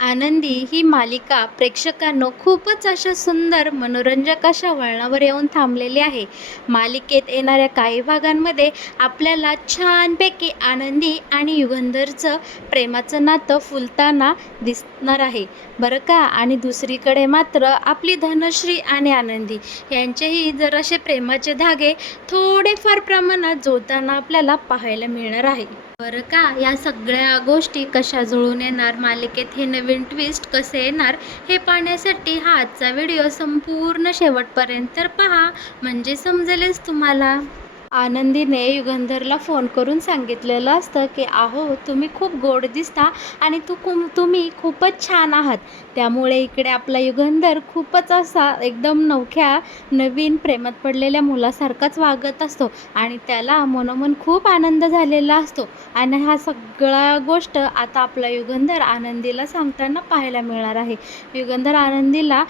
आनंदी ही मालिका प्रेक्षकांनो खूपच अशा सुंदर मनोरंजक अशा वळणावर येऊन थांबलेली आहे. मालिकेत येणाऱ्या काही भागांमध्ये आपल्याला छानपैकी आनंदी आणि युगंधरचं प्रेमाचं नातं फुलताना दिसणार आहे बरं का. आणि दुसरीकडे मात्र आपली धनश्री आणि आनंदी यांचेही जरासे प्रेमाचे धागे थोडेफार प्रमाणात जुळताना आपल्याला पाहायला मिळणार आहे बरं का. या सगळ्या गोष्टी कशा जुळून येणार, मालिकेत हे नवीन ट्विस्ट कसे येणार हे पाहण्यासाठी हा आजचा व्हिडिओ संपूर्ण शेवटपर्यंत पहा, म्हणजे समजेलच तुम्हाला. आनंदीने युगंधरला फोन करून सांगितलेलं असतं की अहो तुम्ही खूप गोड दिसता आणि तुम्ही खूपच छान आहात. त्यामुळे इकडे आपला युगंधर खूपच असा एकदम नवख्या नवीन प्रेमात पडलेल्या मुलासारखाच वागत असतो आणि त्याला मनोमन खूप आनंद झालेला असतो. आणि हा सगळा गोष्ट आता आपला युगंधर आनंदीला सांगताना पाहायला मिळणार आहे. युगंधर आनंदीला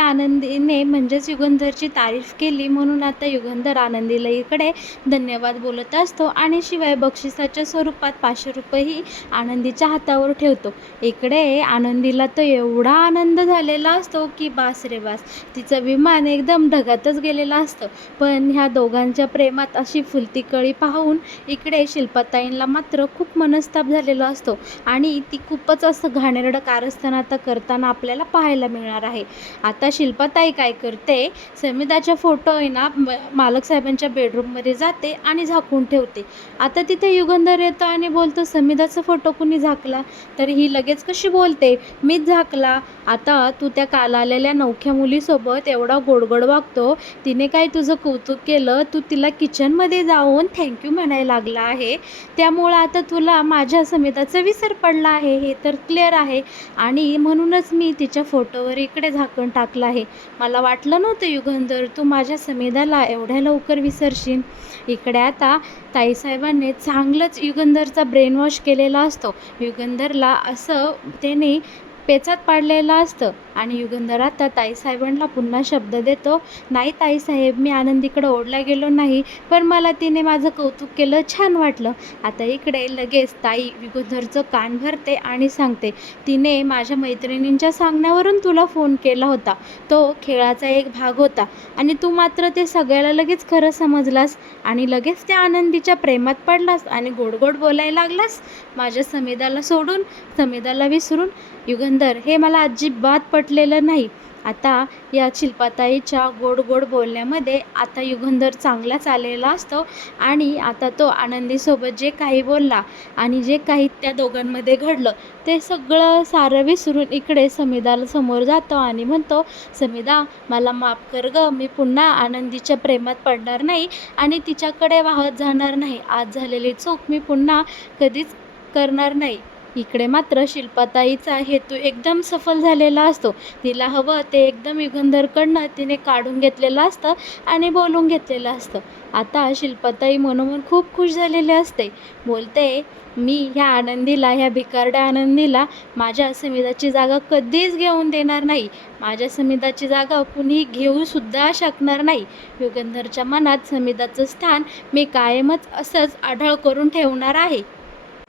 आनंदीने म्हणजेच युगंधरची तारीफ केली म्हणून आता युगंधर आनंदीला इकडे धन्यवाद बोलत असतो आणि शिवाय बक्षिसाच्या स्वरूपात 500 रुपयेही आनंदीच्या हातावर ठेवतो. इकडे आनंदीला तर एवढा आनंद झालेला असतो की बास रे बास, तिचं विमान एकदम ढगातच गेलेलं असतं. पण ह्या दोघांच्या प्रेमात अशी फुलती कळी पाहून इकडे शिल्पाताईंना मात्र खूप मनस्ताप झालेला असतो आणि ती खूपच असं घाणेरडं कारस्थान आता करताना आपल्याला पाहायला मिळणार आहे. आता शिल्पाताई काय करते, समिधाचा फोटो आहे ना मालक साहेबांच्या बेडरूममध्ये जाते आणि झाकून ठेवते. आता तिथे युगंधर येतो आणि बोलतो समिधाचा फोटो कुणी झाकला, तर ही लगेच कशी बोलते मीच झाकला. आता तू त्या काल आलेल्या नवख्या मुलीसोबत एवढा गोडगोड वागतो, तिने काय तुझं कौतुक केलं, तू तिला किचनमध्ये जाऊन थँक्यू म्हणायला लागला आहे, त्यामुळं आता तुला माझ्या समिधाचा विसर पडला आहे, हे तर क्लिअर आहे. आणि म्हणूनच मी तिच्या फोटोवर इकडे झाकण टाकलं आहे. मला वाटलं नव्हतं युगंधर तू माझ्या समिधाला एवढ्या लवकर विसरशील. इकडे आता ताईसाहेबांनी चांगलंच युगंधरचा ब्रेन वॉश केलेला असतो. युगंधरला असं त्याने पेचात पाडलेलं असतं आणि युगंधर आता ताईसाहेबांना पुन्हा शब्द देतो, नाही ताईसाहेब मी आनंदीकडे ओढला गेलो नाही, पण मला तिने माझं कौतुक केलं, छान वाटलं. आता इकडे लगेच ताई युगंधरचं कान भरते आणि सांगते, तिने माझ्या मैत्रिणींच्या सांगण्यावरून तुला फोन केला होता, तो खेळाचा एक भाग होता आणि तू मात्र ते सगळ्याला लगेच खरं समजलास आणि लगेच त्या आनंदीच्या प्रेमात पडलास आणि गोड गोड बोलायला लागलास माझ्या समिधाला सोडून, समिधाला विसरून. युगंधर हे मला अजिबात पटलेलं नाही. आता या शिल्पाताईच्या गोड गोड बोलण्यामध्ये आता युगंधर चांगलाच आलेला असतो आणि आता तो आनंदीसोबत जे काही बोलला आणि जे काही त्या दोघांमध्ये घडलं ते सगळं सारं विसरून इकडे समिधाला समोर जातो आणि म्हणतो, समिधा मला माफ कर गं, मी पुन्हा आनंदीच्या प्रेमात पडणार नाही आणि तिच्याकडे वाहत जाणार नाही. आज झालेली चूक मी पुन्हा कधीच करणार नाही. इकडे मात्र शिल्पाताईचा हेतू एकदम सफल झालेला असतो. तिला हवं ते एकदम युगंधरकडनं तिने काढून घेतलेलं असतं आणि बोलून घेतलेलं असतं. आता शिल्पाताई मनोमन खूप खुश झालेली असते. बोलते, मी ह्या आनंदीला, ह्या भिकारड्या आनंदीला माझ्या समिधाची जागा कधीच घेऊन देणार नाही. माझ्या समिधाची जागा कुणी घेऊसुद्धा शकणार नाही. युगंधरच्या मनात समिधाचं स्थान मी कायमच असंच अढळ करून ठेवणार आहे.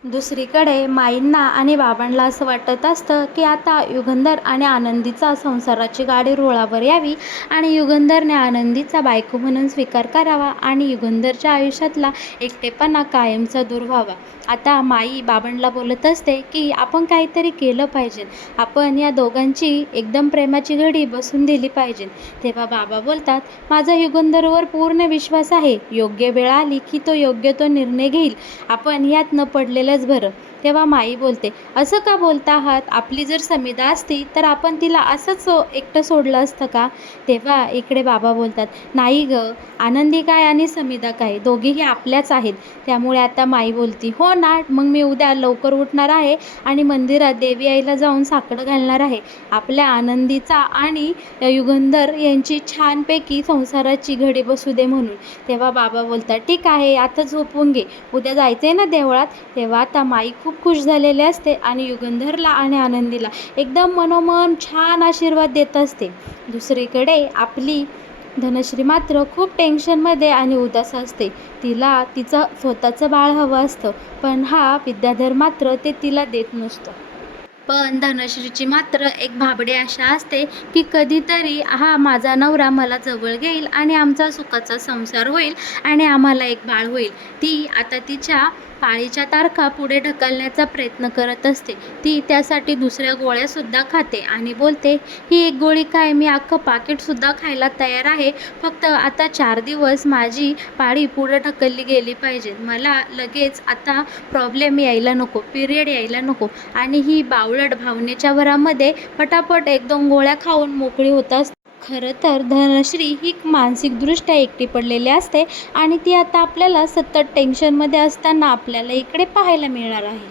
दुसरीकडे माईंना आणि बाबांना असं वाटत असतं की आता युगंधर आणि आनंदीचा संसाराची गाडी रुळावर यावी आणि युगंधरने आनंदीचा बायको म्हणून स्वीकार करावा आणि युगंधरच्या आयुष्यातला एकटेपणा कायमचा दूर व्हावा. आता माई बाबांना बोलत असते की आपण काहीतरी केलं पाहिजे, आपण या दोघांची एकदम प्रेमाची घडी बसून दिली पाहिजे. तेव्हा बाबा बोलतात, माझा युगंधरवर पूर्ण विश्वास आहे, योग्य वेळ आली की तो योग्य तो निर्णय घेईल, आपण यात न पडलेलंच बरं. तेव्हा माई बोलते, असं का बोलता आहात, आपली जर समिधा असती तर आपण तिला असंच एकटं सोडलं असतं का. तेव्हा इकडे बाबा बोलतात, नाही गं, आनंदी काय आणि समिधा काय दोघीही आपल्याच आहेत. त्यामुळे आता माई बोलती, हो ना, मग मी उद्या लवकर उठणार आहे आणि मंदिरात देवी आईला जाऊन साकडं घालणार आहे, आपल्या आनंदीचा आणि युगंधर यांची छानपैकी संसाराची घडी बसू दे म्हणून. तेव्हा बाबा बोलतात, ठीक आहे, आता झोपून घे, उद्या जायचं आहे ना देवळात. तेव्हा आता माई खूप खुश झालेली असते आणि युगंधरला आणि आनंदीला एकदम मनोमन छान आशीर्वाद देत असते. दुसरीकडे आपली धनश्री मात्र खूप टेन्शनमध्ये आणि उदास असते. तिला तिचं स्वतःचं बाळ हवं असतं, पण हा विद्याधर मात्र ते तिला देत नसतो. पण धनश्रीची मात्र एक भाबडी आशा असते की कधीतरी हा माझा नवरा मला जवळ घेईल आणि आमचा सुखाचा संसार होईल आणि आम्हाला एक बाळ होईल. ती आता तिच्या पाळीच्या तारखा पुढे ढकलण्याचा प्रयत्न करत असते. ती त्यासाठी दुसऱ्या गोळ्यासुद्धा खाते आणि बोलते, ही एक गोळी काय, मी अख्खं पाकीटसुद्धा खायला तयार आहे. फक्त आता 4 दिवस माझी पाळी पुढे ढकलली गेली पाहिजे. मला लगेच आता प्रॉब्लेम यायला नको, पिरियड यायला नको. आणि ही बावळट भावनेच्या भरामध्ये पटापट 1-2 गोळ्या खाऊन मोकळी होत असते. खरं तर धनश्री ही मानसिकदृष्ट्या एकटी पडलेली असते आणि ती आता आपल्याला सतत टेन्शनमध्ये असताना आपल्याला इकडे पाहायला मिळणार आहे.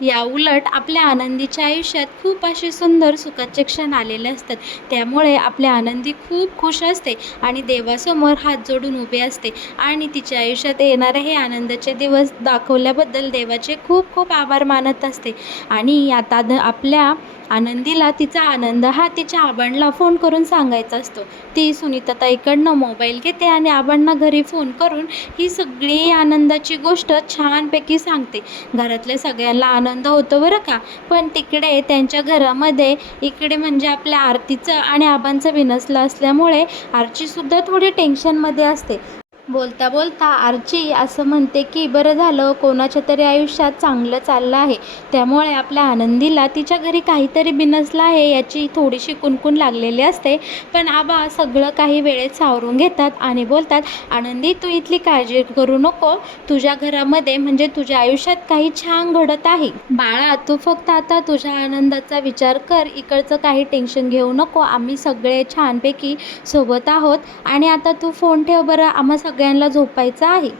या उलट आपल्या आनंदीच्या आयुष्यात खूप असे सुंदर सुखाचे क्षण आलेले असतात. त्यामुळे आपल्या आनंदी खूप खुश असते आणि देवासमोर हात जोडून उभी असते आणि तिच्या आयुष्यात येणारे हे आनंदाचे दिवस दाखवल्याबद्दल देवाचे खूप खूप आभार मानत असते. आणि आता आपल्या आनंदीला तिचा आनंद हा तिच्या आबांना फोन करून सांगायचा असतो. ती सुनीताताईकडनं मोबाईल घेते आणि आबांना घरी फोन करून ही सगळी आनंदाची गोष्ट छानपैकी सांगते. घरातल्या सगळ्यांना आनंद होतो बरं का. पण तिकडे त्यांच्या घरामध्ये इकडे म्हणजे आपल्या आरतीचं आणि आबांचं बिनसलं असल्यामुळे आरचीसुद्धा थोडी टेन्शनमध्ये असते. बोलता बोलता आरची असं म्हणते की बरं झालं कोणाच्या तरी आयुष्यात चांगलं चाललं आहे, त्यामुळे आपल्या आनंदीला तिच्या घरी काहीतरी बिनसलं आहे याची थोडीशी कुणकुण लागलेली असते. पण आबा सगळं काही वेळेत सावरून घेतात आणि बोलतात, आनंदी तू इथली काळजी करू नको, तुझ्या घरामध्ये म्हणजे तुझ्या आयुष्यात काही छान घडत आहे. बाळा तू फक्त आता तुझ्या आनंदाचा विचार कर, इकडचं काही टेन्शन घेऊ नको, आम्ही सगळे छानपैकी सोबत आहोत. आणि आता तू फोन ठेव बरं, आम्हा सगळ्यांना झोपायचं आहे.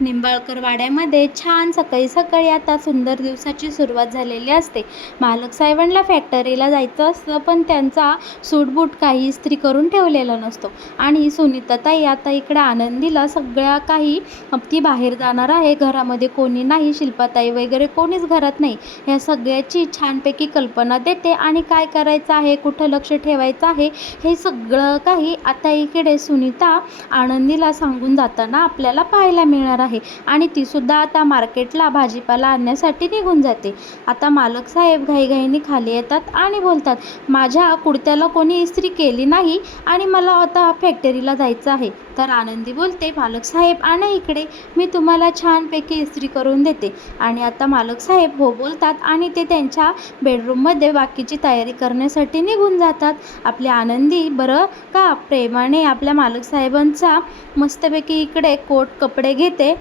निंबाळकर वाड्यामध्ये छान सकाळी सकाळी आता सुंदर दिवसाची सुरुवात झालेली असते. मालक साहेबांना फॅक्टरीला जायचं असतं पण त्यांचा सूटबूट काही इस्त्री करून ठेवलेला नसतो आणि सुनीताताई आता इकडे आनंदीला सगळ्या काही ती बाहेर जाणार आहे, घरामध्ये कोणी नाही, शिल्पाताई वगैरे कोणीच घरात नाही, ह्या सगळ्याची छानपैकी कल्पना देते आणि काय करायचं आहे, कुठं लक्ष ठेवायचं आहे हे सगळं काही आता इकडे सुनीता आनंदीला सांगून जाताना आपल्याला पाहायला मिळणार आहे. आणि तीसुद्धा आता मार्केटला भाजीपाला आणण्यासाठी निघून जाते. आता मालक साहेब घाईघाईने खाली येतात आणि बोलतात, माझ्या कुर्त्याला कोणी इस्त्री केली नाही आणि मला आता फॅक्टरीला जायचं आहे. तर आनंदी बोलते, मालक साहेब आणा इकडे, मी तुम्हाला छानपैकी इस्त्री करून देते. आणि आता मालक साहेब हो बोलतात आणि ते त्यांच्या बेडरूममध्ये बाकीची तयारी करण्यासाठी निघून जातात. आपली आनंदी बरं का प्रेमाने आपल्या मालक साहेबांचा मस्तपैकी इकडे कोट कपडे घेते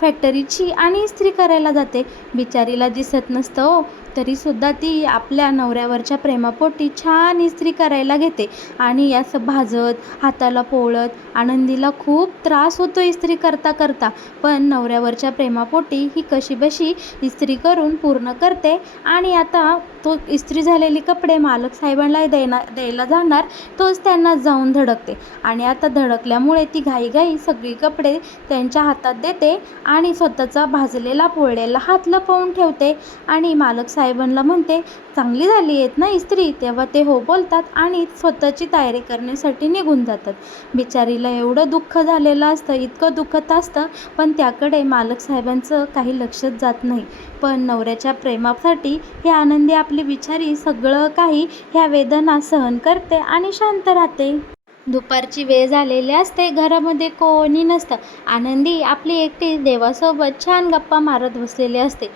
फॅक्टरीची आणि इस्त्री करायला जाते. बिचारीला दिसत नसतं हो, तरीसुद्धा ती आपल्या नवऱ्यावरच्या प्रेमापोटी छान इस्त्री करायला घेते आणि असं भाजत हाताला पोळत आनंदीला खूप त्रास होतो इस्त्री करता करता. पण नवऱ्यावरच्या प्रेमापोटी ही कशीबशी इस्त्री करून पूर्ण करते आणि आता तो इस्त्री झालेली कपडे मालक साहेबांना द्यायला जाणार तोच त्यांना जाऊन धडकते आणि आता धडकल्यामुळे ती घाईघाई सगळी कपडे त्यांच्या हातात देते आणि स्वतःचा भाजलेला पोळलेला हात लपवून ठेवते आणि मालक साहेबांना म्हणते, चांगली झाली आहेत ना इस्त्री. तेव्हा ते हो बोलतात आणि स्वतःची तयारी करण्यासाठी निघून जातात. बिचारीला एवढं दुःख झालेलं असतं, इतकं दुखत असतं, पण त्याकडे मालक साहेबांचं काही लक्षच जात नाही. पण नवऱ्याच्या प्रेमासाठी ही आनंदी आपली बिचारी सगळं काही ह्या वेदना सहन करते आणि शांत राहते. दुपारची वेळ झालेली असते, घरामध्ये कोणी नसतं. आनंदी आपली एकटी देवासोबत छान गप्पा मारत बसलेली असते.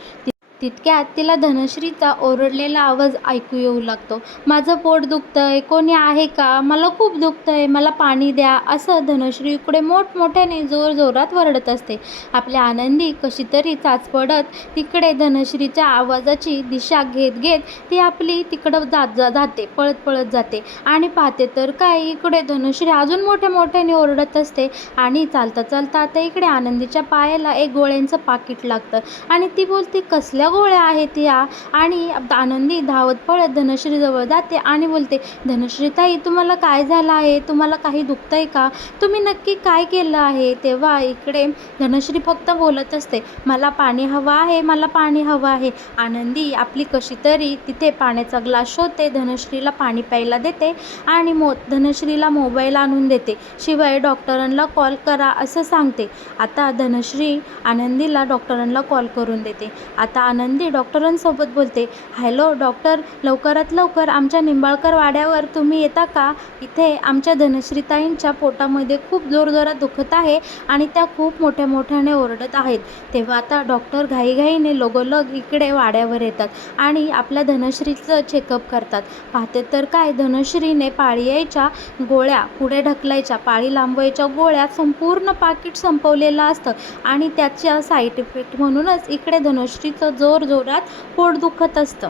तितक्यात तिला धनश्रीचा ओरडलेला आवाज ऐकू येऊ लागतो, माझं पोट दुखतंय, कोणी आहे का, मला खूप दुखतंय, मला पाणी द्या, असं धनश्री इकडे मोठमोठ्याने जोरजोरात वरडत असते. आपल्या आनंदी कशी तरी चाच पडत तिकडे धनश्रीच्या आवाजाची दिशा घेत घेत ती आपली तिकडं जाते, पळत पळत जाते आणि पाहते तर काय, इकडे धनश्री अजून मोठ्याने ओरडत असते आणि चालता चालता आता इकडे आनंदीच्या पायाला एक गोळ्यांचं पाकिट लागतं आणि ती बोलते, कसल्या गोळ्या आहेत या. आणि आनंदी धावत पळत धनश्रीजवळ जाते आणि बोलते, धनश्रीताई तुम्हाला काय झालं आहे, तुम्हाला काही दुखतंय का, तुम्ही नक्की काय केलं आहे. तेव्हा इकडे धनश्री फक्त बोलत असते, मला पाणी हवं आहे, मला पाणी हवं आहे. आनंदी आपली कशी तरी तिथे पाण्याचा ग्लास शोधते, धनश्रीला पाणी प्यायला देते आणि धनश्रीला मोबाईल आणून देते, शिवाय डॉक्टरांना कॉल करा असं सांगते. आता धनश्री आनंदीला डॉक्टरांना कॉल करून देते. आता आनंदी डॉक्टरांसोबत बोलते. हॅलो डॉक्टर, लवकरात लवकर आमच्या निंबाळकर वाड्यावर तुम्ही येता का? इथे आमच्या धनश्रीताईंच्या पोटामध्ये खूप जोरजोरात दुखत आहे आणि त्या खूप मोठ्या मोठ्याने ओरडत आहेत. तेव्हा आता डॉक्टर घाईघाईने लगोलग इकडे वाड्यावर येतात आणि आपल्या धनश्रीचं चेकअप करतात. पाहते तर काय, धनश्रीने पाळी यायच्या गोळ्या पुढे ढकलायच्या, पाळी लांबवायच्या गोळ्या संपूर्ण पाकिट संपवलेलं असतं आणि त्याच्या साईड इफेक्ट म्हणूनच इकडे धनश्रीचं जोरजोरात पोट दुखत असतं.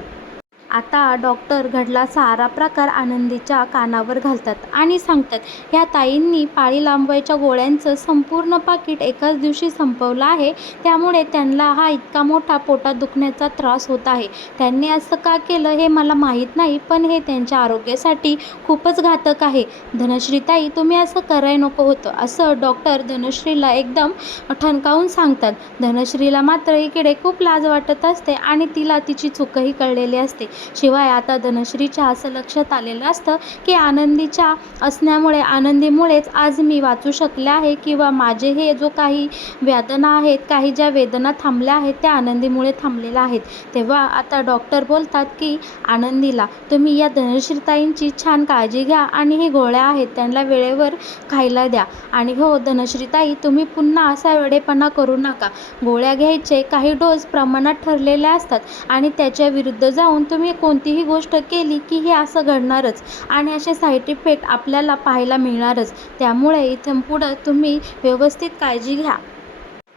आता डॉक्टर घडला सारा प्रकार आनंदीच्या कानावर घालतात आणि सांगतात, ह्या ताईंनी पाळी लांबवायच्या गोळ्यांचं संपूर्ण पाकिट एकाच दिवशी संपवलं आहे, त्यामुळे त्यांना हा इतका मोठा पोटात दुखण्याचा त्रास होत आहे. त्यांनी असं का केलं हे मला माहीत नाही, पण हे त्यांच्या आरोग्यासाठी खूपच घातक आहे. धनश्रीताई, तुम्ही असं करायला नको होतं, असं डॉक्टर धनश्रीला एकदम ठणकावून सांगतात. धनश्रीला मात्र इकडे खूप लाज वाटत असते आणि तिला तिची चूकही कळलेली असते. शिवाय आता धनश्रीच्या असं लक्षात आलेलं असतं की आनंदीच्या असण्यामुळे, आनंदीमुळेच आज मी वाचू शकले आहे किंवा माझे हे जो काही वेदना आहेत, काही ज्या वेदना थांबल्या आहेत त्या आनंदीमुळे थांबलेल्या आहेत. तेव्हा आता डॉक्टर बोलतात की आनंदीला तुम्ही या धनश्रीताईंची छान काळजी घ्या आणि ही गोळ्या आहेत त्यांना वेळेवर खायला द्या. आणि हो धनश्रीताई, तुम्ही पुन्हा असा वेडेपणा करू नका. गोळ्या घ्यायचे काही डोस प्रमाणात ठरलेले असतात आणि त्याच्या विरुद्ध जाऊन तुम्ही कोणतीही गोष्ट केली की हे असं घडणारच आणि असे साईड इफेक्ट आपल्याला पाहायला मिळणारच. त्यामुळे इथून पुढं तुम्ही व्यवस्थित काळजी घ्या.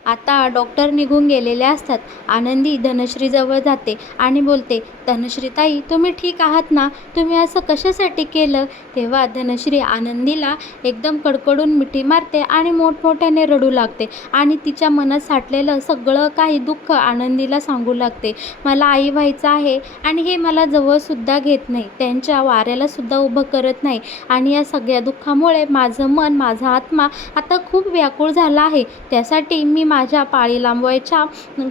आता डॉक्टर निघून गेलेले असतात. आनंदी धनश्रीजवळ जाते आणि बोलते, धनश्रीताई तुम्ही ठीक आहात ना? तुम्ही असं कशासाठी केलं? तेव्हा धनश्री आनंदीला एकदम कडकडून मिठी मारते आणि मोठमोठ्याने रडू लागते आणि तिच्या मनात साठलेलं सगळं काही दुःख आनंदीला सांगू लागते. मला आई व्हायचं आहे आणि हे मला जवळसुद्धा घेत नाही, त्यांच्या वाऱ्यालासुद्धा उभं करत नाही आणि या सगळ्या दुःखामुळे माझं मन, माझा आत्मा आता खूप व्याकुळ झाला आहे. त्यासाठी मी माझ्या पाळी लांबवायच्या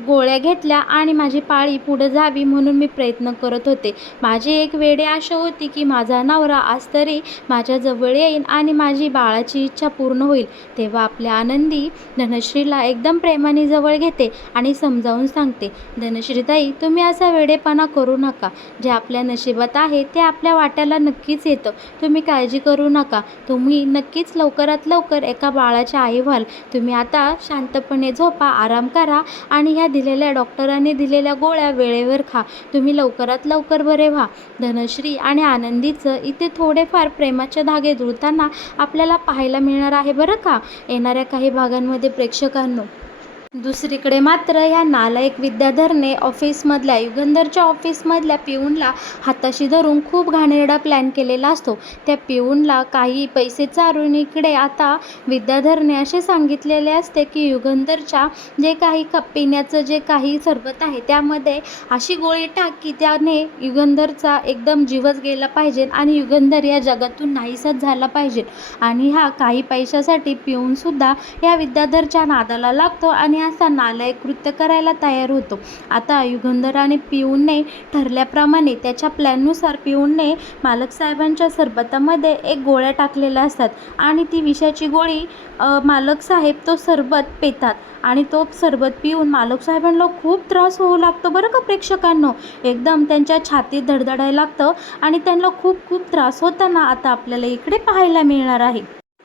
गोळ्या घेतल्या आणि माझी पाळी पुढे जावी म्हणून मी प्रयत्न करत होते. माझी एक वेडे आशा होती की माझा नवरा आज तरी माझ्याजवळ येईल आणि माझी बाळाची इच्छा पूर्ण होईल. तेव्हा आपल्या आनंदी धनश्रीला एकदम प्रेमाने जवळ घेते आणि समजावून सांगते, धनश्रीताई तुम्ही असा वेडेपणा करू नका. जे आपल्या नशिबात आहे ते आपल्या वाट्याला नक्कीच येतं. तुम्ही काळजी करू नका. तुम्ही नक्कीच लवकरात लवकर एका बाळाची आई व्हाल. तुम्ही आता शांतपणे झोपा, आराम करा आणि ह्या दिलेल्या डॉक्टरांनी दिलेल्या गोळ्या वेळेवर खा. तुम्ही लवकरात लवकर बरे व्हा. धनश्री आणि आनंदीचं इथे थोडेफार प्रेमाचे धागे जुळताना आपल्याला पाहायला मिळणार आहे बरं का येणाऱ्या काही भागांमध्ये प्रेक्षकांनो. दुसरीकडे मात्र ह्या नालायक विद्याधरने ऑफिसमधल्या, युगंधरच्या ऑफिसमधल्या पिऊनला हाताशी धरून खूप घाणेरडा प्लॅन केलेला असतो. त्या पिऊनला काही पैसे चारून इकडे आता विद्याधरने असे सांगितलेले असते की युगंधरच्या जे काही पिण्याचं जे काही सरबत आहे त्यामध्ये अशी गोळी टाक की त्याने युगंधरचा एकदम जीवच गेला पाहिजे आणि युगंधर या जगातून नाहीसाच झाला पाहिजे. आणि हा काही पैशासाठी पिऊनसुद्धा या विद्याधरच्या नादाला लागतो आणि असा नालायक कृत्य करायला तयार होतो. आता युगंधर आणि पिऊनने ठरल्याप्रमाणे त्याच्या प्लॅननुसार पिऊनने मालक साहेबांच्या सरबतामध्ये एक गोळ्या टाकलेल्या असतात आणि ती विषाची गोळी मालक साहेब तो सरबत पितात आणि तो सरबत पिऊन मालक साहेबांना खूप त्रास होऊ लागतो बरं का प्रेक्षकांनो. एकदम त्यांच्या छातीत धडधडायला लागतं आणि त्यांना खूप खूप त्रास होताना आता आपल्याला इकडे पाहायला मिळणार आहे.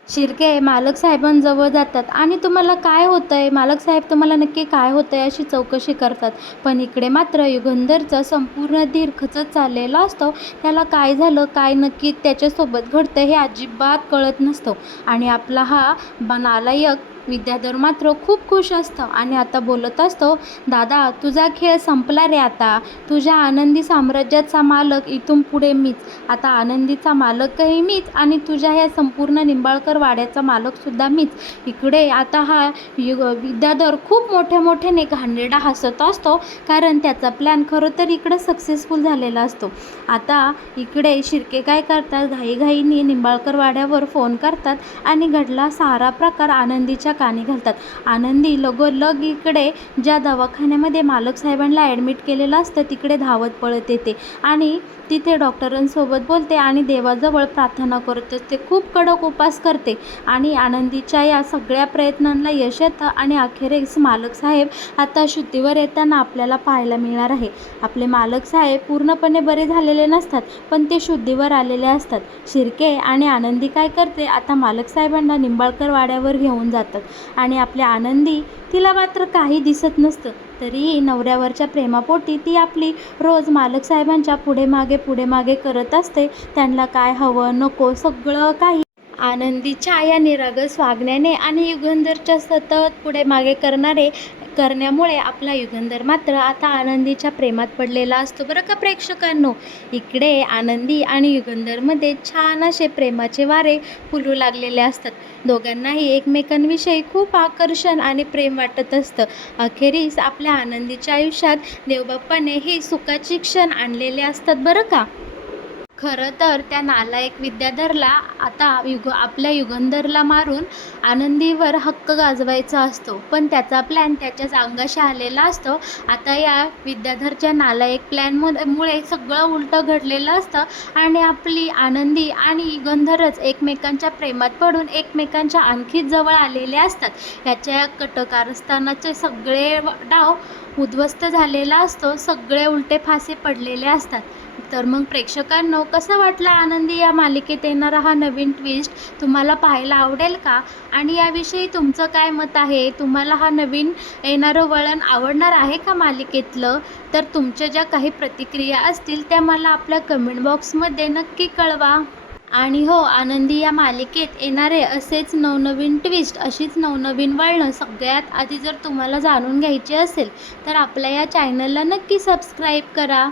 शिर्के मालक साहेबांजवळ जातात आणि तुम्हाला काय होतंय, मालक साहेब तुम्हाला नक्की काय होतंय अशी चौकशी करतात. पण इकडे मात्र युगंधरचा संपूर्ण धीर खचत चाललेला असतो. त्याला काय झालं, काय नक्की त्याच्यासोबत घडतं हे अजिबात कळत नसतं आणि आपला हा नालायक विद्याधर मात्र खूप खुश असतं आणि आता बोलत असतो, दादा तुझा खेळ संपला रे. आता तुझ्या आनंदी साम्राज्याचा मालक इथून पुढे मीच. आता आनंदीचा मालकही मीच आणि तुझ्या ह्या संपूर्ण निंबाळकर वाड्याचा मालकसुद्धा मीच. इकडे आता हा विद्याधर खूप मोठ्याने घाणेरडा हसत असतो कारण त्याचा प्लॅन खरं तर इकडे सक्सेसफुल झालेला असतो. आता इकडे शिर्के काय करतात, घाईघाईने निंबाळकर वाड्यावर फोन करतात आणि घडला सारा प्रकार आनंदीच्या कानी घालतात. आनंदी लगोलग इकडे ज्या दवाखान्यामध्ये मालक साहेबांना ॲडमिट केलेलं असतं तिकडे धावत पळत येते आणि तिथे डॉक्टरांसोबत बोलते आणि देवाजवळ प्रार्थना करत असते. खूप कडक उपास करते आणि आनंदीच्या या सगळ्या प्रयत्नांना यश येतं आणि अखेरीस मालक साहेब आता शुद्धीवर येताना आपल्याला पाहायला मिळणार आहे. आपले मालक साहेब पूर्णपणे बरे झालेले नसतात, पण ते शुद्धीवर आलेले असतात. शिर्के आणि आनंदी काय करते, आता मालक साहेबांना निंबाळकर वाड्यावर घेऊन जातात आणि आपल्या आनंदी तिला मात्र काही दिसत नसतं. तरीही नवऱ्यावरच्या प्रेमापोटी ती आपली रोज मालक साहेबांच्या पुढे मागे करत असते. त्यांना काय हवं नको सगळं काही आनंदीच्या या निरागस वागण्याने आणि युगंधरच्या सतत पुढे मागे करण्यामुळे आपला युगंधर मात्र आता आनंदीच्या प्रेमात पडलेला असतो बरं का प्रेक्षकांनो. इकडे आनंदी आणि युगंधरमध्ये छान असे प्रेमाचे वारे फुलू लागलेले असतात. दोघांनाही एकमेकांविषयी खूप आकर्षण आणि प्रेम वाटत असतं. अखेरीस आपल्या आनंदीच्या आयुष्यात देवबाप्पाने ही सुखाची क्षण आणलेले असतात बरं का. खरं तर त्या नालायक विद्याधरला आता आपल्या युगंधरला मारून आनंदीवर हक्क गाजवायचा असतो, पण त्याचा प्लॅन त्याच्याच अंगाशी आलेला असतो. आता या विद्याधरच्या नालायक प्लॅनमुळे सगळं उलटं घडलेलं असतं आणि आपली आनंदी आणि युगंधरच एकमेकांच्या प्रेमात पडून एकमेकांच्या आणखी जवळ आलेले असतात. याच्या कटकारस्थानाचे सगळे डाव उद्ध्वस्त झालेला असतो, सगळे उलटे फासे पडलेले असतात. तर मग प्रेक्षकांनो, कसं वाटलं आनंदी या मालिकेत येणारा हा नवीन ट्विस्ट? तुम्हाला पाहायला आवडेल का? आणि याविषयी तुमचं काय मत आहे? तुम्हाला हा नवीन येणारं वळण आवडणार आहे का मालिकेतलं? तर तुमच्या ज्या काही प्रतिक्रिया असतील त्या मला आपल्या कमेंट बॉक्समध्ये नक्की कळवा. आणि हो, आनंदी या मालिकेत येणारे असेच नवनवीन ट्विस्ट, अशीच नवनवीन वळणं सगळ्यात आधी जर तुम्हाला जाणून घ्यायची असेल तर आपल्या या चॅनलला नक्की सबस्क्राईब करा.